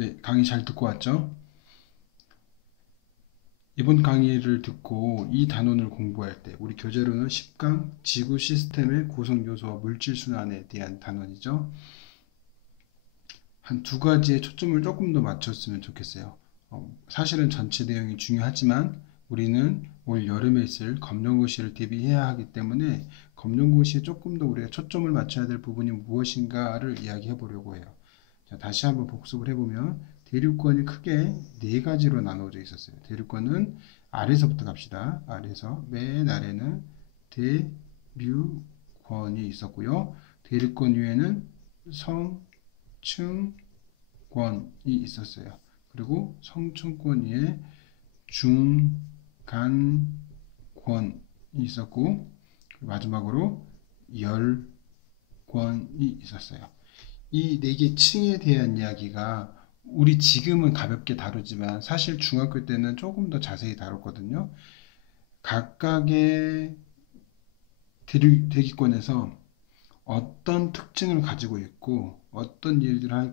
네, 강의 잘 듣고 왔죠? 이번 강의를 듣고 이 단원을 공부할 때 우리 교재로는 10강 지구 시스템의 구성 요소와 물질 순환에 대한 단원이죠. 한 두 가지의 초점을 조금 더 맞췄으면 좋겠어요. 사실은 전체 내용이 중요하지만 우리는 올 여름에 있을 검정고시를 대비해야 하기 때문에 검정고시에 조금 더 우리가 초점을 맞춰야 될 부분이 무엇인가를 이야기해 보려고 해요. 자, 다시 한번 복습을 해보면 대륙권이 크게 네 가지로 나누어져 있었어요. 대륙권은 아래서부터 갑시다. 아래서 맨 아래는 대류권이 있었고요. 대륙권 위에는 성층권이 있었어요. 그리고 성층권 위에 중간권이 있었고 마지막으로 열권이 있었어요. 이 네 개 층에 대한 이야기가 우리 지금은 가볍게 다루지만 사실 중학교 때는 조금 더 자세히 다뤘거든요. 각각의 대기권에서 어떤 특징을 가지고 있고 어떤 일들을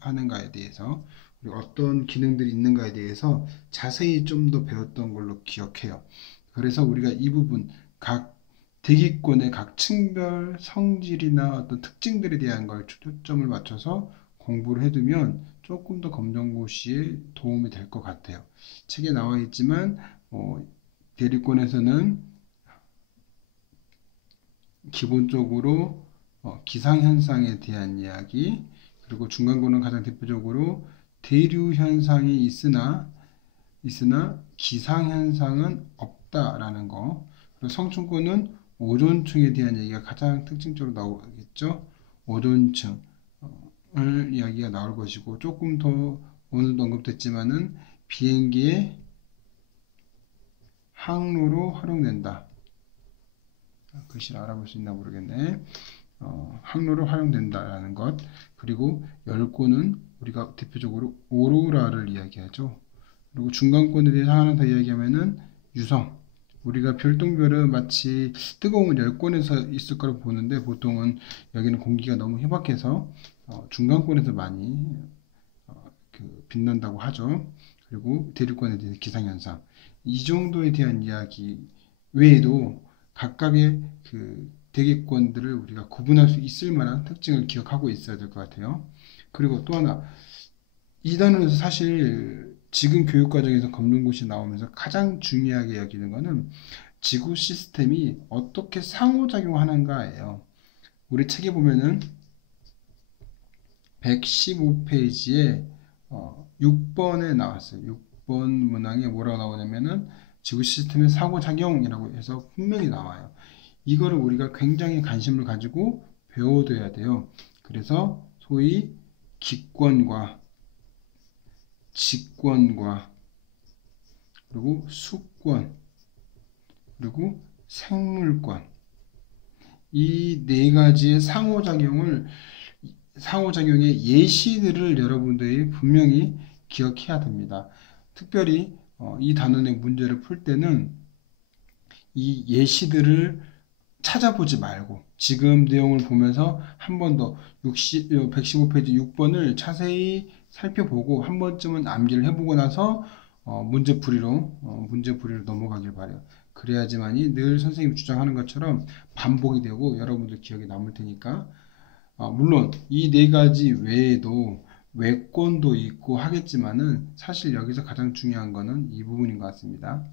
하는가에 대해서 그리고 어떤 기능들이 있는가에 대해서 자세히 좀 더 배웠던 걸로 기억해요. 그래서 우리가 이 부분 각 대기권의 각 층별 성질이나 어떤 특징들에 대한 걸 초점을 맞춰서 공부를 해두면 조금 더 검정고시에 도움이 될 것 같아요. 책에 나와 있지만 대리권에서는 기본적으로 기상현상에 대한 이야기, 그리고 중간고는 가장 대표적으로 대류현상이 있으나 기상현상은 없다라는 거, 그리고 성층권은 오존층에 대한 얘기가 가장 특징적으로 나오겠죠. 오존층을 이야기가 나올 것이고, 조금 더 오늘도 언급됐지만은 비행기의 항로로 활용된다. 글씨를 알아볼 수 있나 모르겠네. 항로로 활용된다라는 것. 그리고 열권은 우리가 대표적으로 오로라를 이야기하죠. 그리고 중간권에 대해서 하나 더 이야기하면은 유성. 우리가 별똥별은 마치 뜨거운 열권에서 있을 거라고 보는데 보통은 여기는 공기가 너무 희박해서 중간권에서 많이 빛난다고 하죠. 그리고 대륙권에 대한 기상현상. 이 정도에 대한 이야기 외에도 각각의 대기권들을 우리가 구분할 수 있을 만한 특징을 기억하고 있어야 될 것 같아요. 그리고 또 하나, 이 단원에서 사실 지금 교육과정에서 검정고시 나오면서 가장 중요하게 여기는 것은 지구 시스템이 어떻게 상호작용하는가예요. 우리 책에 보면은 115페이지에 6번에 나왔어요. 6번 문항에 뭐라고 나오냐면은 지구 시스템의 상호작용이라고 해서 분명히 나와요. 이거를 우리가 굉장히 관심을 가지고 배워둬야 돼요. 그래서 소위 기권과 직권과 그리고 수권 그리고 생물권, 이 네 가지의 상호작용의 예시들을 여러분들이 분명히 기억해야 됩니다. 특별히 이 단원의 문제를 풀 때는 이 예시들을 찾아보지 말고 지금 내용을 보면서 한 번 더 115페이지 6번을 자세히 살펴보고 한 번쯤은 암기를 해보고 나서 문제풀이로 넘어가길 바래요. 그래야지만이 늘 선생님이 주장하는 것처럼 반복이 되고 여러분들 기억에 남을 테니까. 물론 이 네 가지 외에도 외권도 있고 하겠지만은 사실 여기서 가장 중요한 거는 이 부분인 것 같습니다.